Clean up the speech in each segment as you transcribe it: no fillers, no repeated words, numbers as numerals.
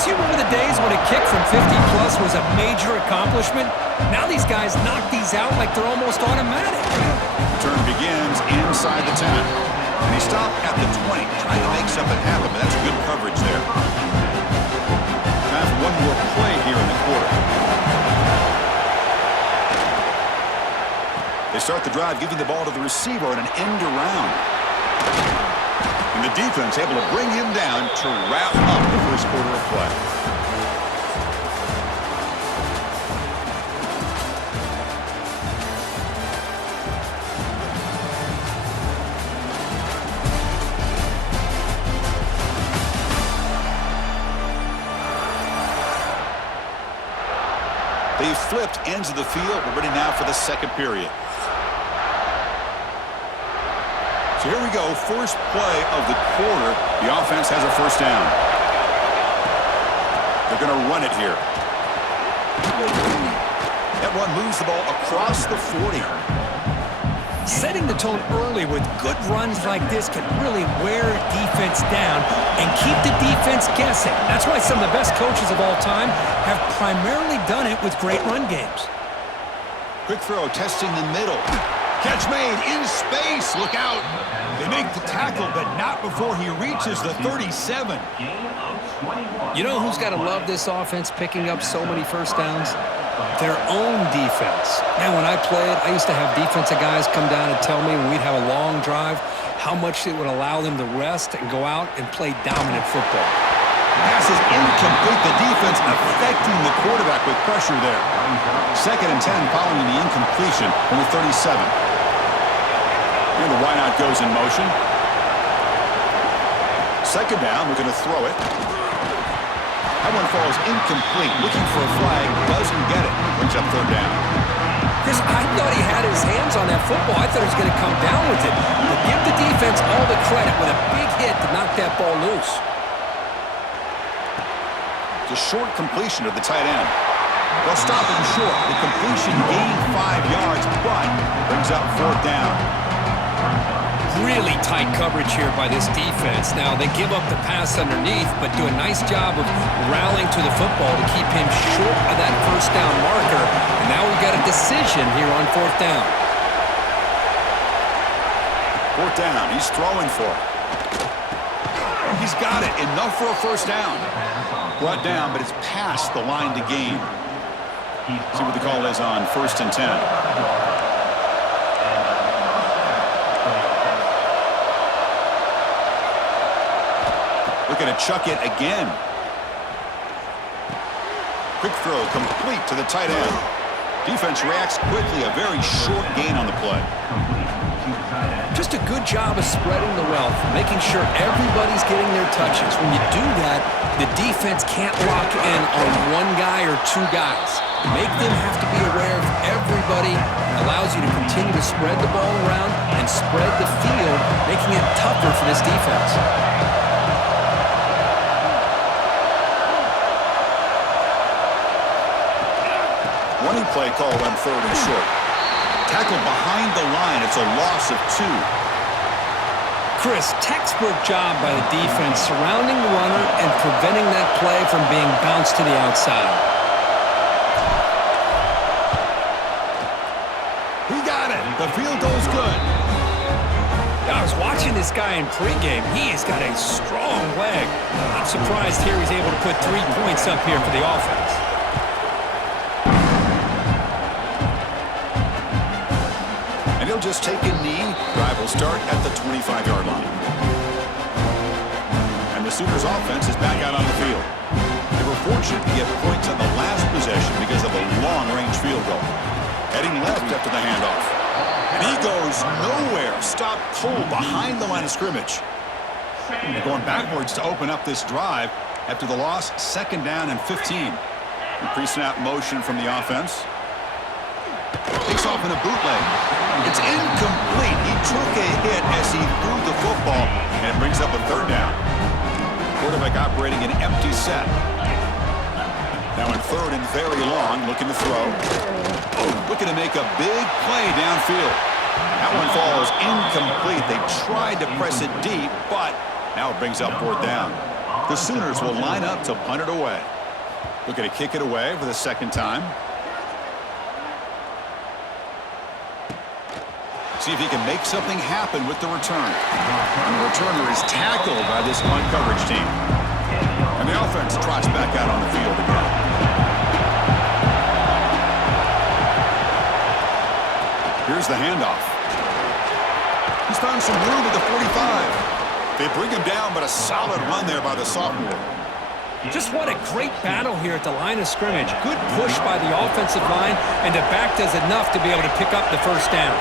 Yes, you remember the days when a kick from 50-plus was a major accomplishment? Now these guys knock these out like they're almost automatic. Turn begins inside the 10. And he stopped at the 20, trying to make something happen, but that's good coverage there. Time for one more play here in the quarter. They start the drive, giving the ball to the receiver on an end around. And the defense able to bring him down to wrap up the first quarter of play. They flipped ends of the field. We're ready now for the second period. So here we go, first play of the quarter. The offense has a first down. They're going to run it here. That one moves the ball across the 40. Setting the tone early with good runs like this can really wear a defense down and keep the defense guessing. That's why some of the best coaches of all time have primarily done it with great run games. Quick throw, testing the middle. Catch made in space. Look out. They make the tackle, but not before he reaches the 37. You know who's got to love this offense picking up so many first downs? Their own defense. Man, when I played, I used to have defensive guys come down and tell me when we'd have a long drive how much it would allow them to rest and go out and play dominant football. Pass is incomplete. The defense affecting the quarterback with pressure there. 2nd and 10 following the incompletion from the 37. And the wideout goes in motion. 2nd down, we're going to throw it. That one falls incomplete. Looking for a flag, doesn't get it. Brings up 3rd down. Chris, I thought he had his hands on that football. I thought he was going to come down with it. But give the defense all the credit with a big hit to knock that ball loose. It's a short completion to the tight end. They'll stop him short. The completion gained 5 yards, but brings up 4th down. Really tight coverage here by this defense. Now, they give up the pass underneath, but do a nice job of rallying to the football to keep him short of that first down marker. And now we've got a decision here on 4th down. 4th down. He's throwing for it. He's got it. Enough for a first down. Brought down, but it's past the line to gain. See what the call is on 1st and 10. Looking to chuck it again. Quick throw complete to the tight end. Defense reacts quickly. A very short gain on the play. Just a good job of spreading the wealth, making sure everybody's getting their touches. When you do that, the defense can't lock in on one guy or 2 guys. Make them have to be aware of everybody. It allows you to continue to spread the ball around and spread the field, making it tougher for this defense. Running play called on 3rd and short. Tackle behind the line. It's a loss of 2. Chris, textbook job by the defense surrounding the runner and preventing that play from being bounced to the outside. He got it. The field goal's good. I was watching this guy in pregame. He has got a strong leg. Not surprised here he's able to put 3 points up here for the offense. He'll just take a knee. Drive will start at the 25-yard line. And the Sooners offense is back out on the field. They were fortunate to get points on the last possession because of a long-range field goal. Heading left after the handoff. And he goes nowhere. Stopped cold behind the line of scrimmage. They're going backwards to open up this drive after the loss. 2nd down and 15. Pre-snap motion from the offense. Takes off in a bootleg. It's incomplete. He took a hit as he threw the football, and it brings up a 3rd down. Quarterback operating an empty set. Now in 3rd and very long, looking to throw. Looking to make a big play downfield. That one falls incomplete. They tried to press it deep, but now it brings up 4th down. The Sooners will line up to punt it away. Looking to kick it away for the second time. See if he can make something happen with the return. And the returner is tackled by this punt coverage team. And the offense trots back out on the field again. Here's the handoff. He's found some room at the 45. They bring him down, but a solid run there by the sophomore. Just what a great battle here at the line of scrimmage. Good push by the offensive line, and the back does enough to be able to pick up the first down.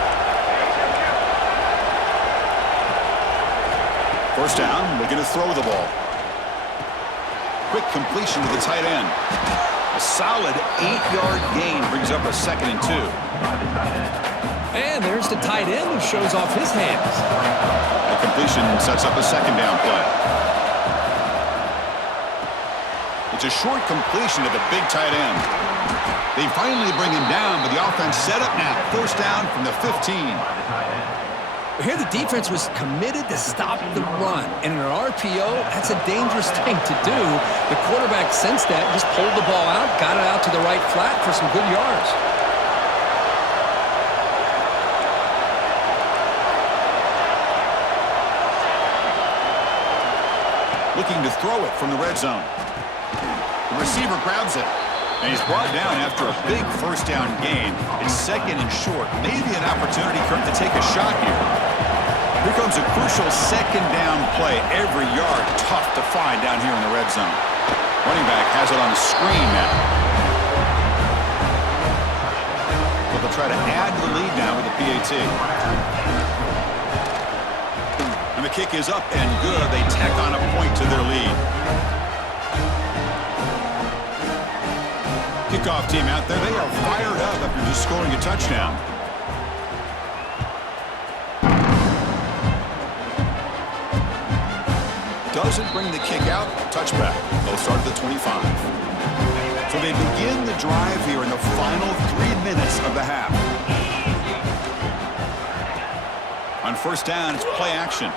First down, looking to throw the ball. Quick completion to the tight end. A solid 8-yard gain brings up a 2nd and 2. And there's the tight end who shows off his hands. The completion sets up a 2nd down play. It's a short completion to the big tight end. They finally bring him down, but the offense set up now. First down from the 15. Here the defense was committed to stop the run. And in an RPO, that's a dangerous thing to do. The quarterback sensed that, just pulled the ball out, got it out to the right flat for some good yards. Looking to throw it from the red zone. The receiver grabs it. And he's brought down after a big first down gain. It's 2nd and short. Maybe an opportunity for him to take a shot here. Here comes a crucial 2nd down play. Every yard tough to find down here in the red zone. Running back has it on the screen now. But they'll try to add to the lead now with the PAT. And the kick is up and good. They tack on a point to their lead. Kickoff team out there. They are fired up after just scoring a touchdown. Doesn't bring the kick out. Touchback. They'll start at the 25. So they begin the drive here in the final 3 minutes of the half. On first down, it's play action.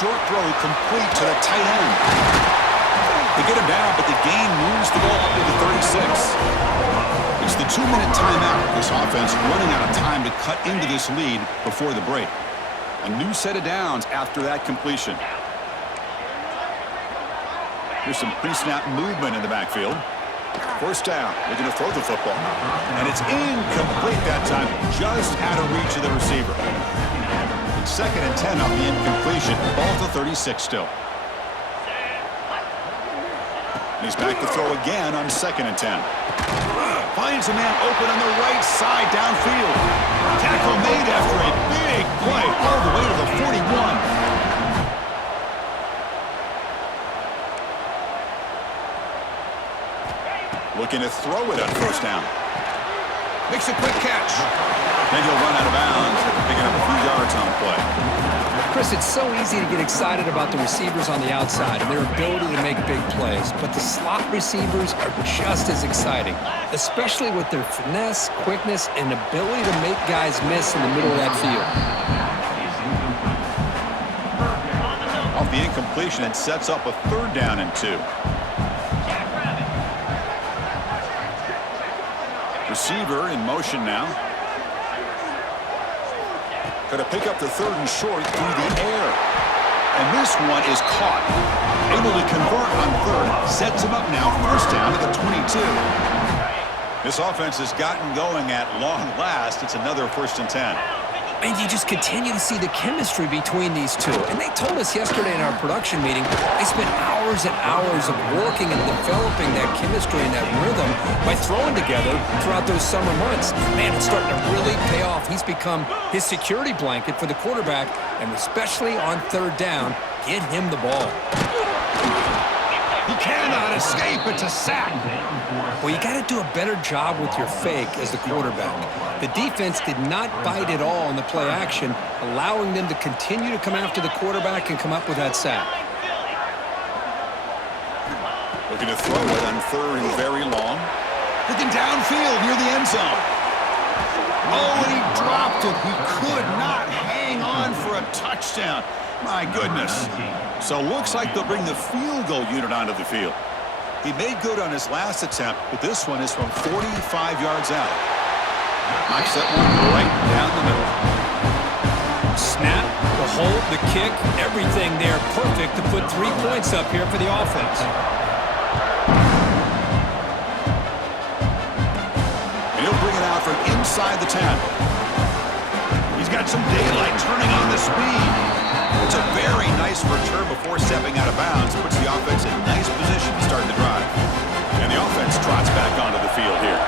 Short throw complete to the tight end. They get him down, but the gain moves the ball up to the 36. It's the 2-minute timeout. This offense running out of time to cut into this lead before the break. A new set of downs after that completion. Here's some pre-snap movement in the backfield. First down. They're going to throw the football. And it's incomplete that time, just out of reach of the receiver. It's 2nd and 10 off the incompletion. Ball to 36 still. And he's back to throw again on 2nd and 10. Finds a man open on the right side downfield. Tackle made after a big play all the way to the 41. Looking to throw it on first down. Makes a quick catch. Then he'll run out of bounds after picking up a few yards on the play. Chris, it's so easy to get excited about the receivers on the outside and their ability to make big plays, but the slot receivers are just as exciting, especially with their finesse, quickness, and ability to make guys miss in the middle of that field. Off the incompletion, it sets up a 3rd down and 2. Receiver in motion now. Going to pick up the 3rd and short through the air. And this one is caught. Able to convert on 3rd. Sets him up now. First down at the 22. This offense has gotten going at long last. It's another 1st and 10. And you just continue to see the chemistry between these two. And they told us yesterday in our production meeting, they spent hours and hours of working and developing that chemistry and that rhythm by throwing together throughout those summer months. Man, it's starting to really pay off. He's become his security blanket for the quarterback, and especially on 3rd down, get him the ball. He cannot escape. It's a sack. Well, you got to do a better job with your fake as the quarterback. The defense did not bite at all in the play action, allowing them to continue to come after the quarterback and come up with that sack. Looking to throw it on 3rd and very long. Looking downfield near the end zone. Oh, and he dropped it. He could not hang on for a touchdown. My goodness. So looks like they'll bring the field goal unit onto the field. He made good on his last attempt, but this one is from 45 yards out. Knocks that one right down the middle. Snap, the hold, the kick, everything there perfect to put 3 points up here for the offense. And he'll bring it out from inside the 10. He's got some daylight turning on the speed. It's a very nice return before stepping out of bounds. Puts the offense in nice position to start the drive. And the offense trots back onto the field here.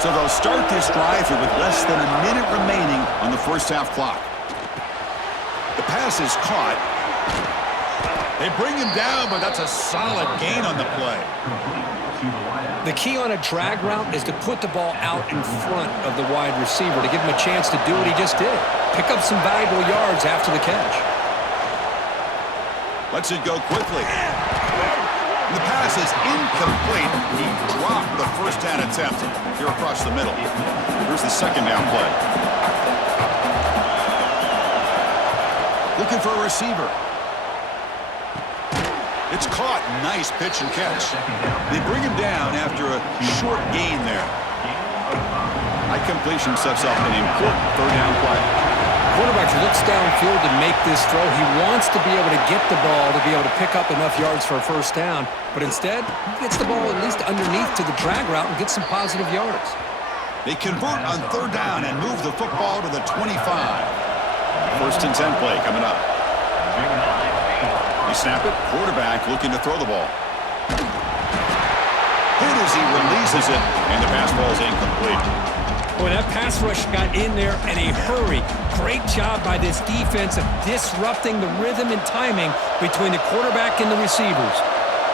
So they'll start this drive here with less than a minute remaining on the first half clock. The pass is caught. They bring him down, but that's a solid gain on the play. The key on a drag route is to put the ball out in front of the wide receiver to give him a chance to do what he just did. Pick up some valuable yards after the catch. Lets it go quickly. The pass is incomplete. He dropped the first down attempt here across the middle. Here's the second down play. Looking for a receiver. It's caught. Nice pitch and catch. They bring him down after a short gain there. High completion sets up an important third down play. Quarterback looks downfield to make this throw. He wants to be able to get the ball to be able to pick up enough yards for a first down, but instead, he gets the ball at least underneath to the drag route and gets some positive yards. They convert on third down and move the football to the 25. First and 10 play coming up. They snap it. Quarterback looking to throw the ball. Hit as he releases it, and the pass ball is incomplete. Boy, that pass rush got in there in a hurry. Great job by this defense of disrupting the rhythm and timing between the quarterback and the receivers.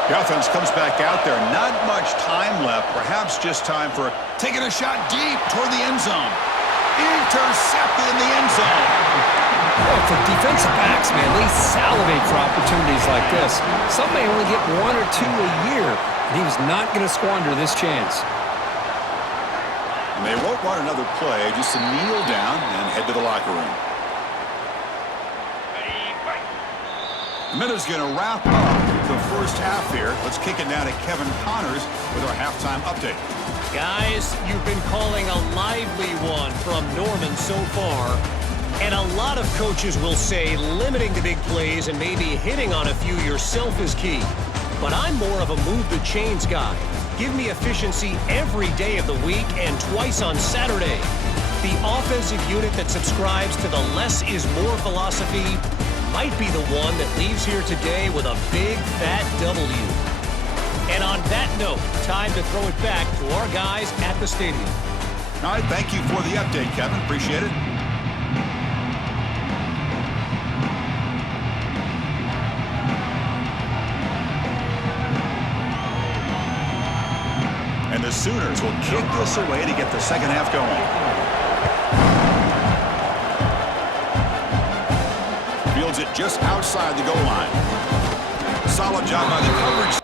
The offense comes back out there. Not much time left. Perhaps just time for taking a shot deep toward the end zone. Intercepted in the end zone. Well, for defensive backs, man, they salivate for opportunities like this. Some may only get 1 or 2 a year, and he was not going to squander this chance. And they won't run another play, just to kneel down and head to the locker room. The minute's going to wrap up the first half here. Let's kick it now to Kevin Connors with our halftime update. Guys, you've been calling a lively one from Norman so far. And a lot of coaches will say limiting the big plays and maybe hitting on a few yourself is key. But I'm more of a move the chains guy. Give me efficiency every day of the week and twice on Saturday. The offensive unit that subscribes to the less is more philosophy might be the one that leaves here today with a big fat W. And on that note, time to throw it back to our guys at the stadium. All right, thank you for the update, Kevin. Appreciate it. And the Sooners will kick this away to get the second half going. Fields it just outside the goal line. Solid job by the coverage.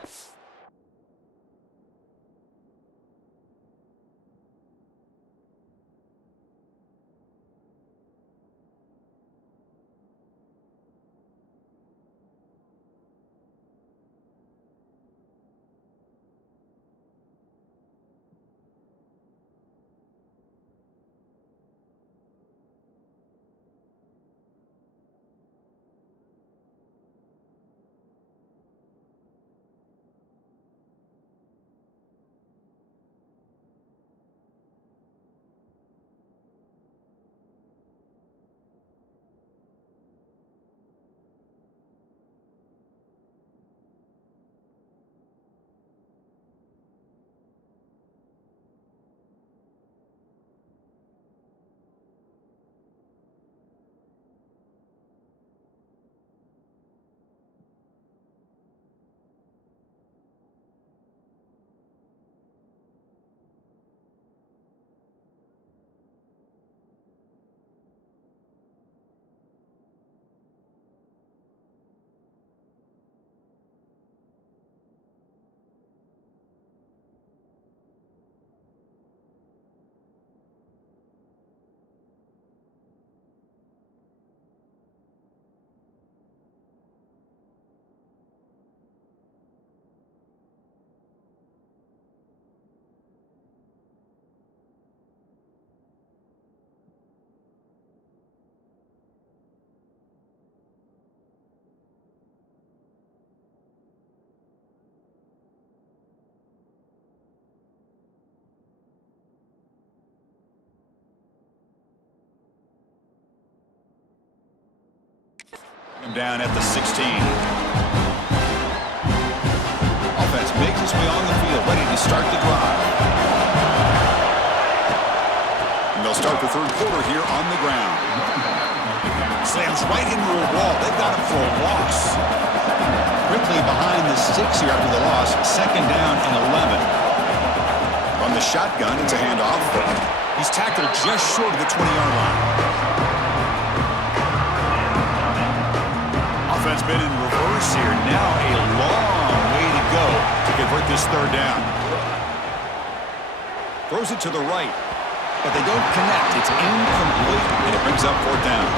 third down at the 16. Offense makes its way on the field, ready to start the drive. And they'll start the third quarter here on the ground. Slams right into a wall. They've got him for a loss. Quickly behind the 6 here after the loss. Second down and 11. From the shotgun, it's a handoff. He's tackled just short of the 20-yard line. Offense been in reverse here. Now a long way to go to convert this third down. Throws it to the right, but they don't connect. It's incomplete, and it brings up fourth down.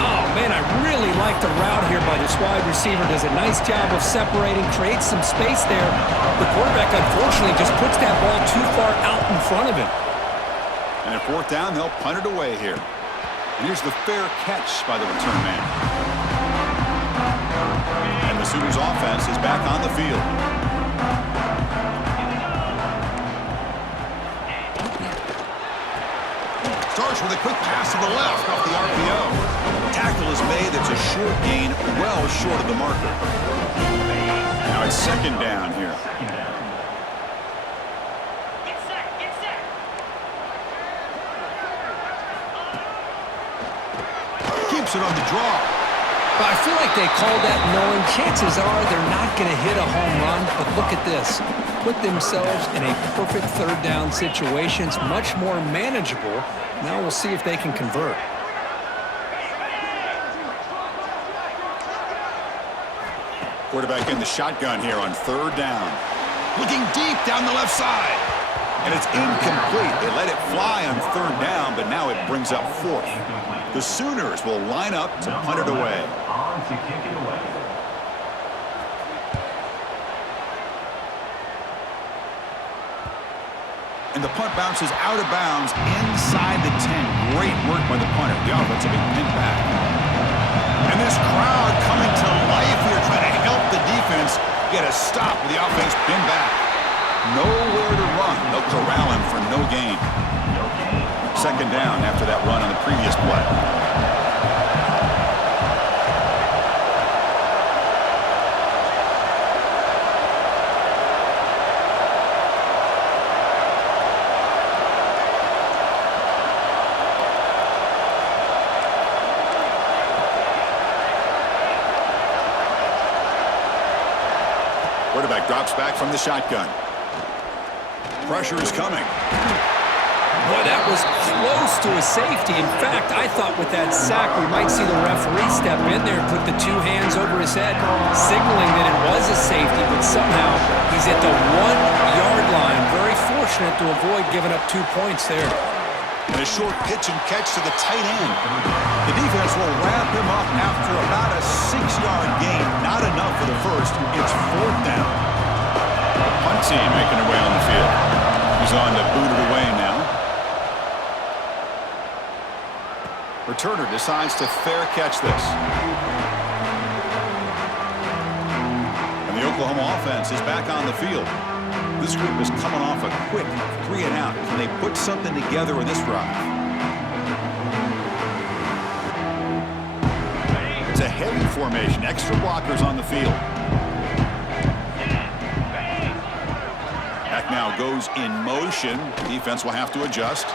Oh, man, I really like the route here by this wide receiver. Does a nice job of separating, creates some space there. The quarterback, unfortunately, just puts that ball too far out in front of him. And at fourth down, they'll punt it away here. And here's the fair catch by the return man. And the Sooners offense is back on the field. Starts with a quick pass to the left off the RPO. Tackle is made. It's a short gain, well short of the marker. Now it's second down here. Keeps it on the draw. I feel like they called that knowing chances are they're not going to hit a home run, but look at this. Put themselves in a perfect third down situation. It's much more manageable. Now we'll see if they can convert. Quarterback in the shotgun here on third down. Looking deep down the left side. And it's incomplete. They let it fly on third down, but now it brings up fourth. The Sooners will line up to punt it away. And the punt bounces out of bounds inside the 10. Great work by the punter. The offense will be pinned back. And this crowd coming to life here, trying to help the defense get a stop with the offense pinned back. Nowhere to run. They'll corral him for no gain. Second down after that run on the previous play. Quarterback drops back from the shotgun. Pressure is coming. Boy, that was close to a safety. In fact, I thought with that sack we might see the referee step in there and put the two hands over his head, signaling that it was a safety, but somehow he's at the 1-yard line. Very fortunate to avoid giving up 2 points there. And a short pitch and catch to the tight end. The defense will wrap him up after about a 6-yard gain. Not enough for the first. It's fourth down. The punt team making their way on the field. He's on to boot it away now. Returner decides to fair catch this. And the Oklahoma offense is back on the field. This group is coming off a quick 3-and-out. Can they put something together with this drive? It's a heavy formation. Extra blockers on the field. Back now goes in motion. Defense will have to adjust.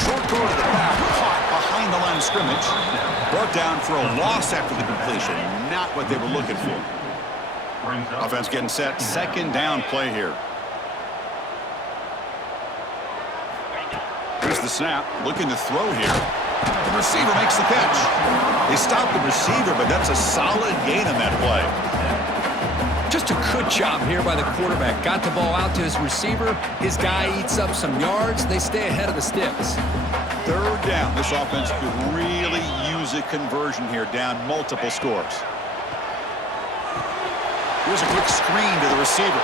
Short throw to the back. Caught behind the line of scrimmage. Brought down for a loss after the completion. Not what they were looking for. Offense getting set. Second down play here. Here's the snap. Looking to throw here. The receiver makes the catch. They stopped the receiver, but that's a solid gain on that play. Just a good job here by the quarterback. Got the ball out to his receiver. His guy eats up some yards. They stay ahead of the sticks. Third down. This offense could really use a conversion here, down multiple scores. Here's a quick screen to the receiver.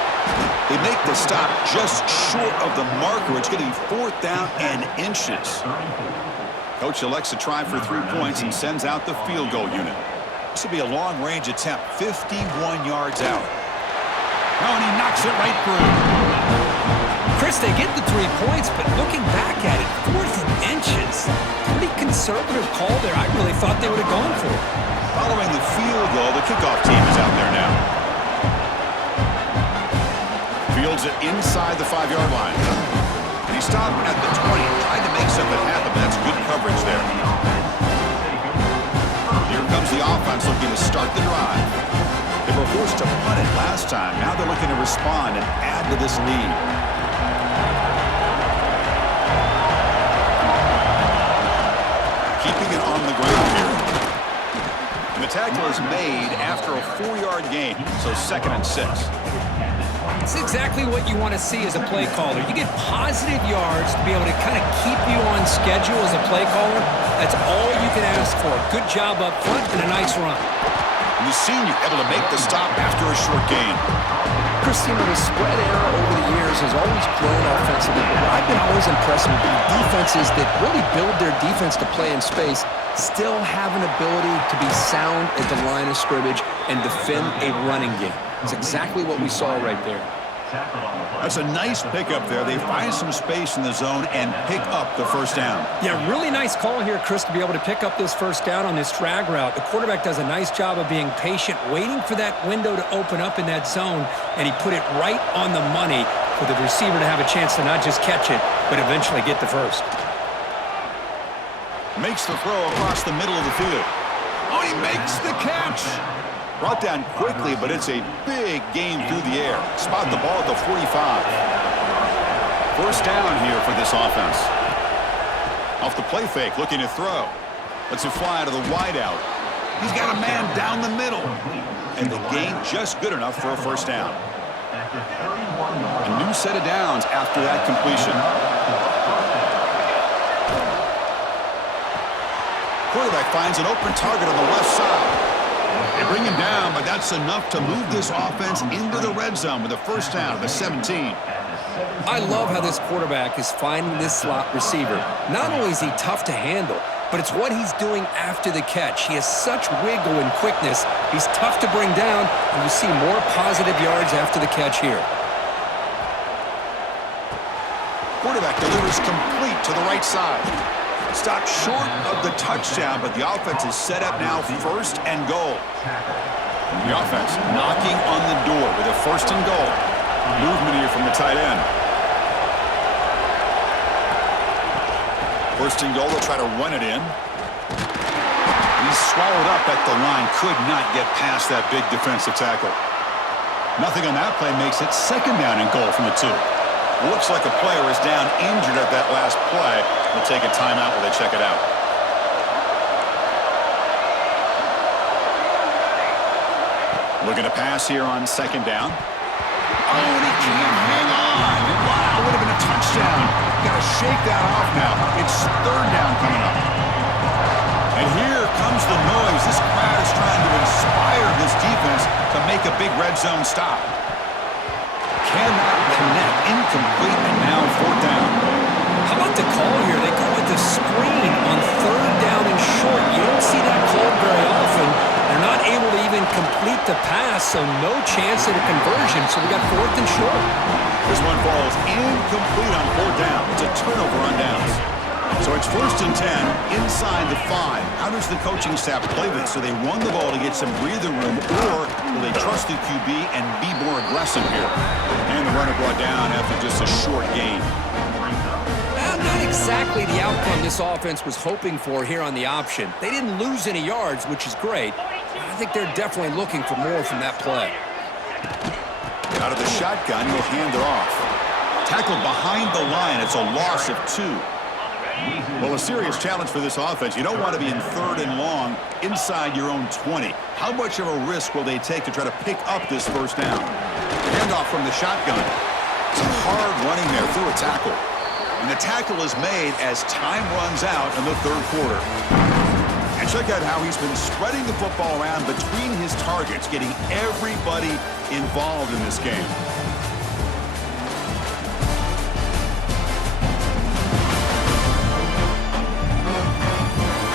They make the stop just short of the marker. It's going to be fourth down and inches. Coach elects to try for 3 points and sends out the field goal unit. This will be a long-range attempt, 51 yards out. Oh, and he knocks it right through. Chris, they get the 3 points, but looking back at it, 4th and inches. Pretty conservative call there. I really thought they would have gone for it. Following the field goal, the kickoff team is out there now. Fields it inside the 5-yard line. And he stopped at the 20, tried to make something happen, but that's good coverage there. Here comes the offense looking to start the drive. They were forced to punt it last time. Now they're looking to respond and add to this lead. Keeping it on the ground here. And the tackle is made after a 4-yard gain, so 2nd and 6. It's exactly what you want to see as a play caller. You get positive yards to be able to kind of keep you on schedule as a play caller. That's all you can ask for. Good job up front and a nice run. And the senior able to make the stop after a short gain. Christian, the spread era over the years has always grown offensively, but I've been always impressed with the defenses that really build their defense to play in space, still have an ability to be sound at the line of scrimmage and defend a running game. It's exactly what we saw right there. That's a nice pickup there. They find some space in the zone and pick up the first down. Yeah, really nice call here, Chris, to be able to pick up this first down on this drag route. The quarterback does a nice job of being patient, waiting for that window to open up in that zone, and he put it right on the money for the receiver to have a chance to not just catch it, but eventually get the first. Makes the throw across the middle of the field. Oh, he makes the catch. Brought down quickly, but it's a big game through the air. Spot the ball at the 45. First down here for this offense. Off the play fake, looking to throw. Lets it fly to the wideout. He's got a man down the middle. And the gain just good enough for a first down. A new set of downs after that completion. Quarterback finds an open target on the left side. They bring him down, but that's enough to move this offense into the red zone with a first down at the 17. I love how this quarterback is finding this slot receiver. Not only is he tough to handle, but it's what he's doing after the catch. He has such wiggle and quickness. He's tough to bring down, and you see more positive yards after the catch here. Quarterback delivers complete to the right side. Stopped short of the touchdown, but the offense is set up now 1st and goal. The offense knocking on the door with a 1st and goal. Movement here from the tight end. 1st and goal, they'll try to run it in. He's swallowed up at the line, could not get past that big defensive tackle. Nothing on that play makes it 2nd down and goal from the 2. Looks like a player is down injured at that last play. They'll take a timeout while they check it out. Looking to pass here on 2nd down. Oh, and he can't hang on. Wow, would have been a touchdown. Got to shake that off now. It's 3rd down coming up. And here comes the noise. This crowd is trying to inspire this defense to make a big red zone stop. Cannot connect. Incomplete, and now 4th down. How about the call here? They go with the screen on 3rd down and short. You don't see that called very often. They're not able to even complete the pass, so no chance at a conversion. So we got 4th and short. This one falls incomplete on 4th down. It's a turnover on downs. So it's 1st and 10 inside the 5. How does the coaching staff play this? So they run the ball to get some breathing room, or will they trust the QB and be more aggressive here? And the runner brought down after just a short gain. Not exactly the outcome this offense was hoping for here on the option. They didn't lose any yards, which is great. I think they're definitely looking for more from that play. Out of the shotgun, he'll hand it off. Tackled behind the line. It's a loss of 2. Well, a serious challenge for this offense. You don't want to be in 3rd and long inside your own 20. How much of a risk will they take to try to pick up this first down? Handoff from the shotgun. Some hard running there through a tackle. And the tackle is made as time runs out in the 3rd quarter. And check out how he's been spreading the football around between his targets, getting everybody involved in this game.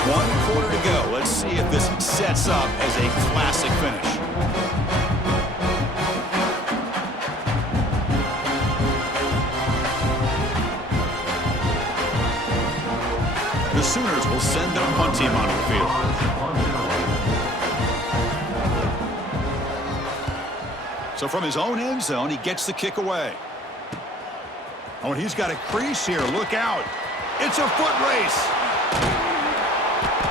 One quarter to go. Let's see if this sets up as a classic finish. Sooners will send their punt team onto the field. So from his own end zone, he gets the kick away. Oh, and he's got a crease here. Look out. It's a foot race.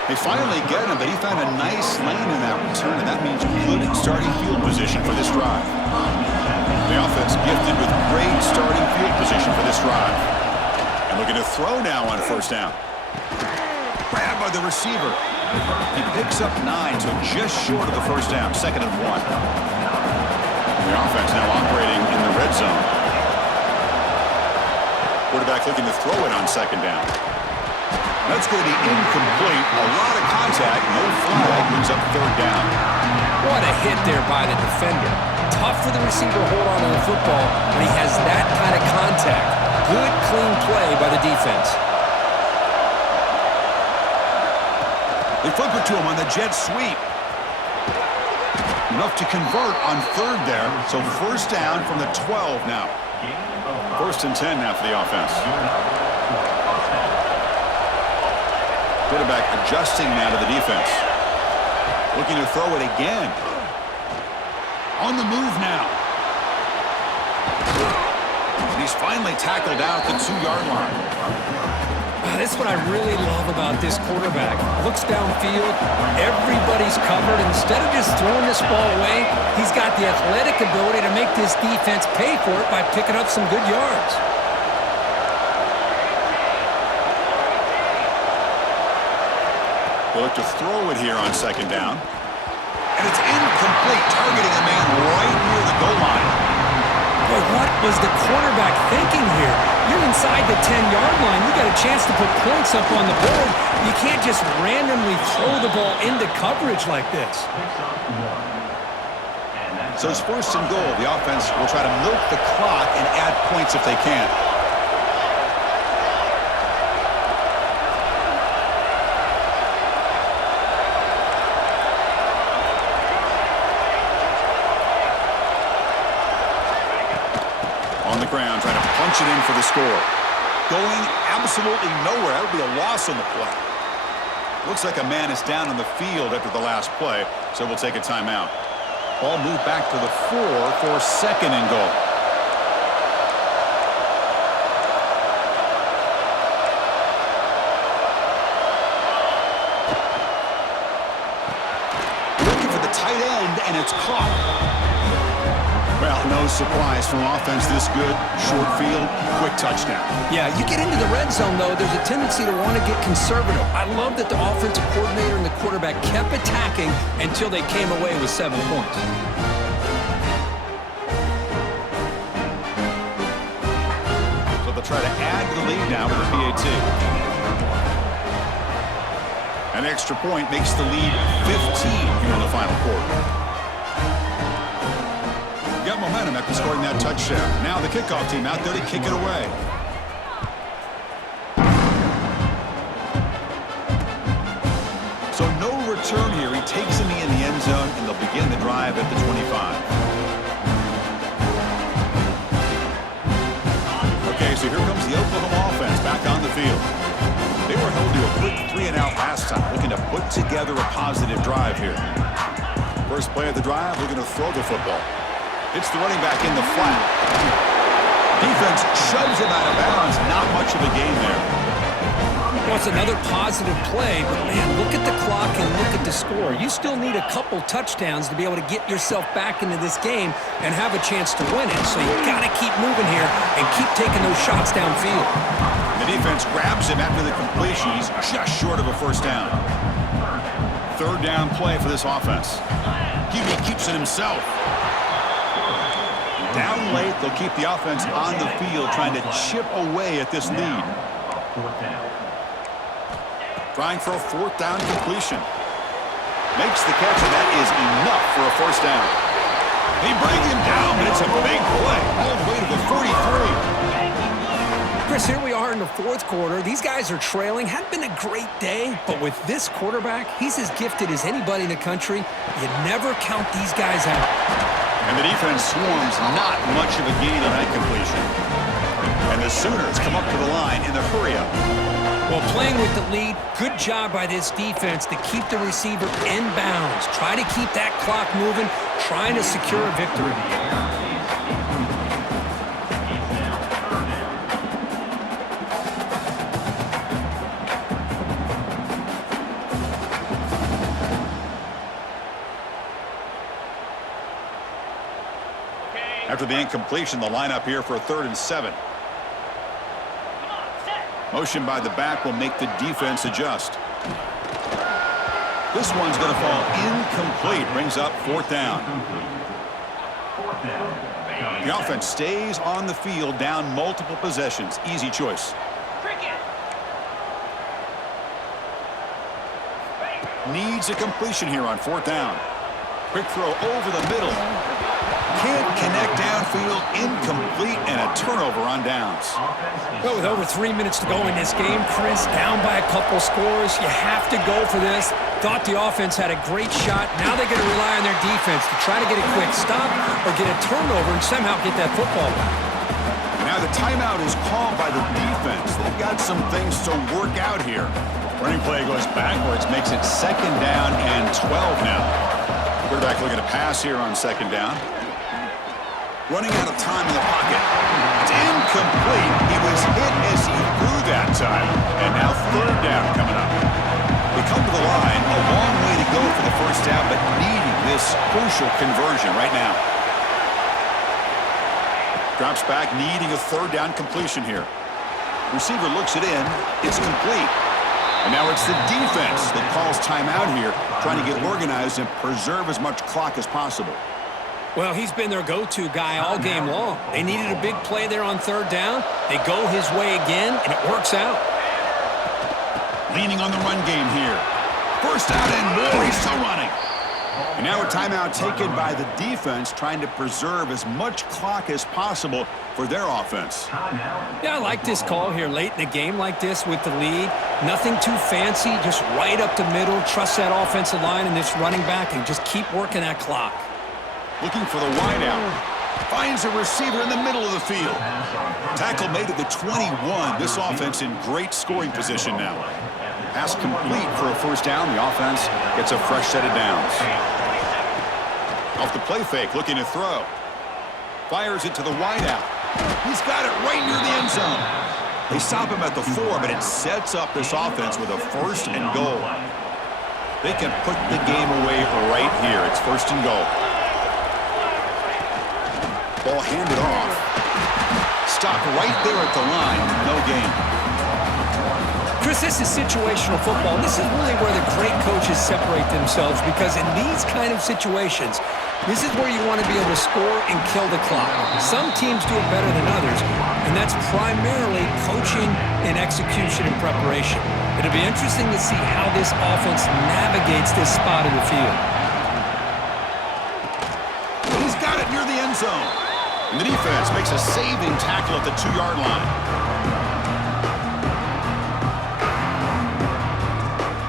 They finally get him, but he found a nice lane in that return, and that means good starting field position for this drive. The offense gifted with great starting field position for this drive. And looking to throw now on first down. Grabbed by the receiver. He picks up 9, so just short of the first down, 2nd and 1. The offense now operating in the red zone. Quarterback looking to throw it on 2nd down. That's going to be incomplete. A lot of contact. No flag. Brings up 3rd down. What a hit there by the defender. Tough for the receiver to hold on to the football when he has that kind of contact. Good, clean play by the defense. They flip it to him on the jet sweep. Enough to convert on 3rd there. So first down from the 12 now. 1st and 10 now for the offense. Quarterback adjusting now to the defense. Looking to throw it again. On the move now. And he's finally tackled out at the 2-yard line. This is what I really love about this quarterback. Looks downfield, everybody's covered. Instead of just throwing this ball away, he's got the athletic ability to make this defense pay for it by picking up some good yards. They'll look to throw it here on 2nd down. And it's incomplete, targeting a man right near the goal line. But what was the quarterback thinking here? You're inside the 10-yard line. You got a chance to put points up on the board. You can't just randomly throw the ball into coverage like this. So it's 1st and goal. The offense will try to milk the clock and add points if they can. On the ground, trying to punch it in for the score. Going absolutely nowhere. That would be a loss on the play. Looks like a man is down on the field after the last play, so we'll take a timeout. Ball moved back to the 4 for 2nd and goal. Looking for the tight end, and it's caught. Well, no surprise from offense this good. Short field, quick touchdown. Yeah, you get into the red zone, though, there's a tendency to want to get conservative. I love that the offensive coordinator and the quarterback kept attacking until they came away with 7 points. So they'll try to add to the lead now with the PAT. An extra point makes the lead 15 here in the final quarter. Got momentum after scoring that touchdown. Now the kickoff team out there to kick it away. So no return here. He takes him in the end zone, and they'll begin the drive at the 25. Okay, so here comes the Oklahoma offense back on the field. They were held to a quick 3-and-out last time, looking to put together a positive drive here. First play of the drive, looking to throw the football. It's the running back in the flat. Defense shoves him out of bounds. Not much of a gain there. Well, it's another positive play, but man, look at the clock and look at the score. You still need a couple touchdowns to be able to get yourself back into this game and have a chance to win it. So you got to keep moving here and keep taking those shots downfield. The defense grabs him after the completion. He's just short of a first down. 3rd down play for this offense. He keeps it himself. Down late, they'll keep the offense on the field trying to chip away at this lead. Trying for a 4th down completion. Makes the catch, and that is enough for a first down. They bring him down, but it's a big play all the way to the 43. Chris, here we are in the 4th quarter. These guys are trailing. Hadn't been a great day, but with this quarterback, he's as gifted as anybody in the country. You never count these guys out. And the defense swarms, not much of a gain on that completion. And the Sooners come up to the line in the hurry-up. Well, playing with the lead, good job by this defense to keep the receiver in bounds. Try to keep that clock moving, trying to secure a victory. After the incompletion, the lineup here for a 3rd and 7. Motion by the back will make the defense adjust. This one's going to fall incomplete. Brings up 4th down. The offense stays on the field, down multiple possessions. Easy choice. Needs a completion here on 4th down. Quick throw over the middle. Can't connect downfield, incomplete, and a turnover on downs. Well, with over 3 minutes to go in this game, Chris, down by a couple scores, you have to go for this. Thought the offense had a great shot. Now they're going to rely on their defense to try to get a quick stop or get a turnover and somehow get that football back. Now the timeout is called by the defense. They've got some things to work out here. Running play goes backwards, makes it 2nd down and 12 now. Quarterback looking to pass here on 2nd down. Running out of time in the pocket. It's incomplete. He was hit as he threw that time. And now 3rd down coming up. They come to the line. A long way to go for the 1st down, but needing this crucial conversion right now. Drops back, needing a 3rd down completion here. Receiver looks it in. It's complete. And now it's the defense that calls timeout here, trying to get organized and preserve as much clock as possible. Well, he's been their go-to guy all game long. They needed a big play there on 3rd down. They go his way again, and it works out. Leaning on the run game here. 1st down and more. He's still running. And now a timeout taken by the defense, trying to preserve as much clock as possible for their offense. Yeah, I like this call here late in the game like this with the lead. Nothing too fancy, just right up the middle. Trust that offensive line and this running back and just keep working that clock. Looking for the wideout. Finds a receiver in the middle of the field. Tackle made at the 21. This offense in great scoring position now. Pass complete for a 1st down. The offense gets a fresh set of downs. Off the play fake, looking to throw. Fires it to the wideout. He's got it right near the end zone. They stop him at the 4, but it sets up this offense with a 1st and goal. They can put the game away right here. It's 1st and goal. Ball handed off. Stopped right there at the line. No gain. Chris, this is situational football. This is really where the great coaches separate themselves because in these kind of situations, this is where you want to be able to score and kill the clock. Some teams do it better than others, and that's primarily coaching and execution and preparation. It'll be interesting to see how this offense navigates this spot in the field. He's got it near the end zone. And the defense makes a saving tackle at the 2-yard line.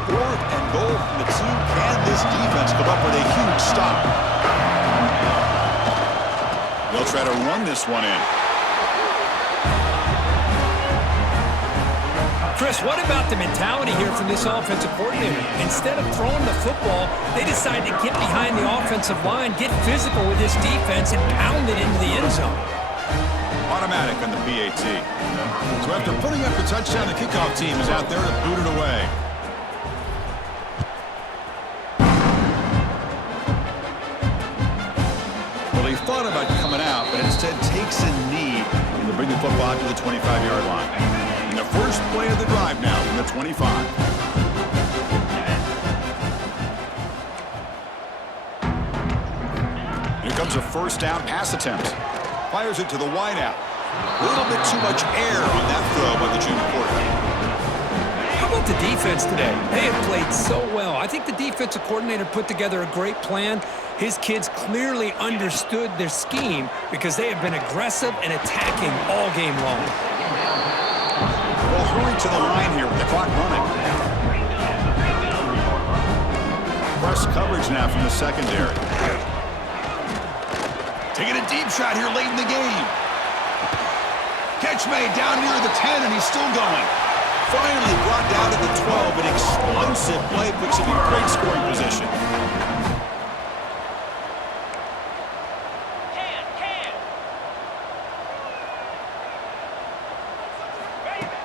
4th and goal from the 2. Can this defense come up with a huge stop? They'll try to run this one in. Chris, what about the mentality here from this offensive coordinator? Instead of throwing the football, they decide to get behind the offensive line, get physical with this defense, and pound it into the end zone. Automatic on the PAT. So after putting up the touchdown, the kickoff team is out there to boot it away. Well, he thought about coming out, but instead takes a knee and will bring the football to the 25-yard line. And the first play of the drive now from the 25. Here comes a 1st down pass attempt. Fires it to the wideout. A little bit too much air on that throw by the junior quarterback. How about the defense today? They have played so well. I think the defensive coordinator put together a great plan. His kids clearly understood their scheme because they have been aggressive and attacking all game long. Well, hurry to the line here with the clock running. Press coverage now from the secondary. Taking a deep shot here late in the game. Catch made down near the 10, and he's still going. Finally brought down at the 12. An explosive play puts him in great scoring position.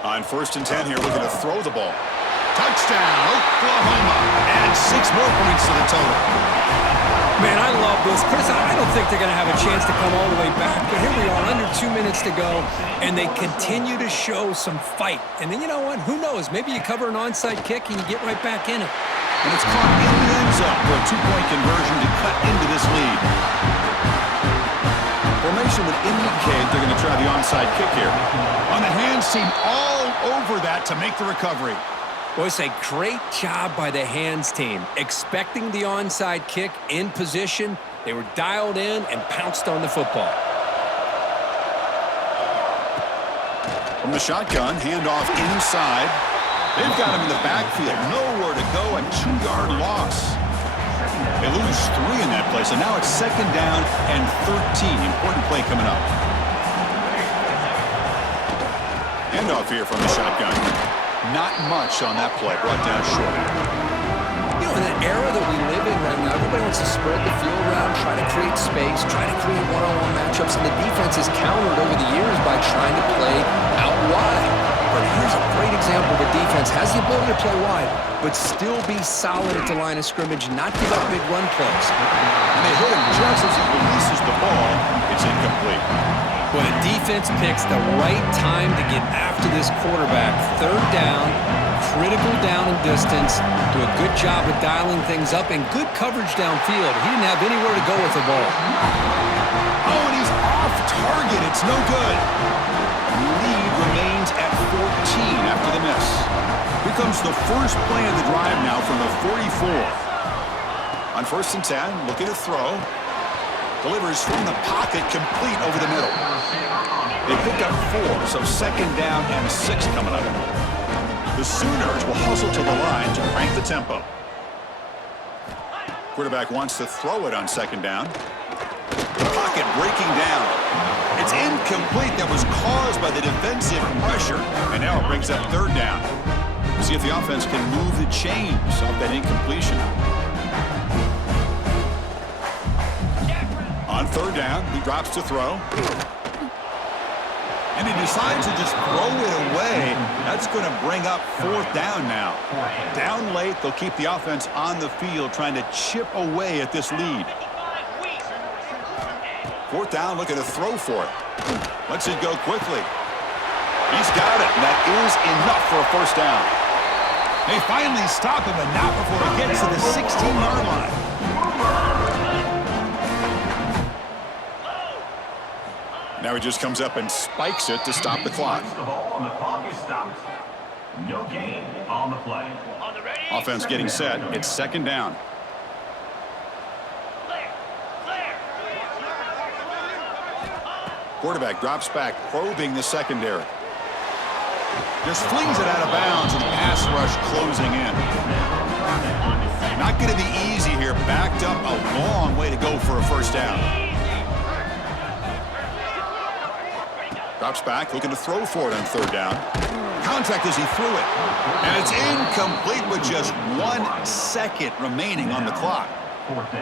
On 1st and 10 here, looking to throw the ball. Touchdown, Oklahoma. And 6 more points to the total. Man, I love this. Chris, I don't think they're going to have a chance to come all the way back, but here we are, under 2 minutes to go, and they continue to show some fight. And then, you know what? Who knows? Maybe you cover an onside kick and you get right back in it. And it's caught in the end zone for a 2-point conversion to cut into this lead. Formation would indicate they're going to try the onside kick here. On the hands team, all over that to make the recovery. Boys, a great job by the hands team. Expecting the onside kick in position, they were dialed in and pounced on the football. From the shotgun, handoff inside. They've got him in the backfield. Nowhere to go, a 2-yard loss. They lose 3 in that play, so now it's 2nd down and 13. Important play coming up. Handoff here from the shotgun. Not much on that play, brought down short. You know, in that era that we live in right now, everybody wants to spread the field around, try to create space, try to create one-on-one matchups, and the defense has countered over the years by trying to play out wide. But here's a great example of a defense has the ability to play wide, but still be solid at the line of scrimmage, not give up big run plays. And they hit him just as he releases the ball. It's incomplete. Well, the defense picks the right time to get after this quarterback. 3rd down, critical down and distance. Do a good job of dialing things up and good coverage downfield. He didn't have anywhere to go with the ball. Oh, and he's off target. It's no good. Lead remains at 14 after the miss. Here comes the first play of the drive now from the 44. On 1st and 10, looking to throw. Delivers from the pocket, complete over the middle. They pick up 4, so 2nd down and 6 coming up. The Sooners will hustle to the line to crank the tempo. Quarterback wants to throw it on 2nd down. The pocket breaking down. It's incomplete. That was caused by the defensive pressure, and now it brings up 3rd down. We'll see if the offense can move the chains off that incompletion. On 3rd down, he drops to throw. And he decides to just throw it away. That's going to bring up 4th down now. Down late, they'll keep the offense on the field trying to chip away at this lead. 4th down, looking to throw for it. Lets it go quickly. He's got it, and that is enough for a 1st down. They finally stop him, but not before it gets to the 16-yard line. Now he just comes up and spikes it to stop the clock. The ball on the clock is stopped. No gain on the play. Offense getting set. It's 2nd down. Quarterback drops back, probing the secondary. Just flings it out of bounds, and pass rush closing in. Not going to be easy here. Backed up a long way to go for a 1st down. Drops back, looking to throw for it on 3rd down. Contact as he threw it. And it's incomplete with just 1 second remaining on the clock.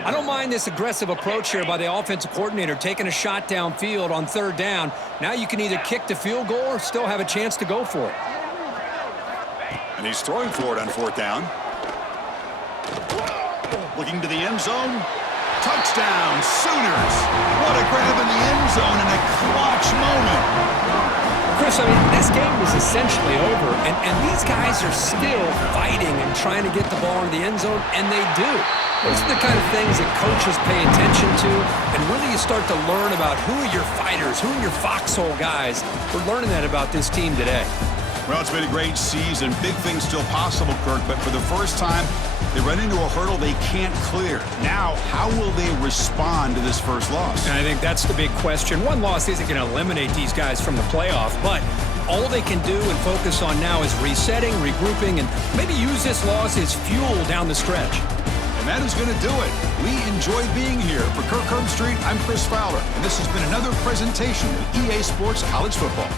I don't mind this aggressive approach here by the offensive coordinator, taking a shot downfield on 3rd down. Now you can either kick the field goal or still have a chance to go for it. And he's throwing for it on 4th down. Looking to the end zone. Touchdown, Sooners. What a grab in the end zone in a clutch moment. Chris, I mean, this game was essentially over, and these guys are still fighting and trying to get the ball in the end zone, and they do. Those are the kind of things that coaches pay attention to, and when do you start to learn about who are your fighters, who are your foxhole guys? We're learning that about this team today. Well, it's been a great season. Big things still possible, Kirk, but for the first time, they run into a hurdle they can't clear. Now, how will they respond to this first loss? And I think that's the big question. One loss isn't going to eliminate these guys from the playoff, but all they can do and focus on now is resetting, regrouping, and maybe use this loss as fuel down the stretch. And that is going to do it. We enjoyed being here. For Kirk Herbstreit, I'm Chris Fowler, and this has been another presentation of EA Sports College Football.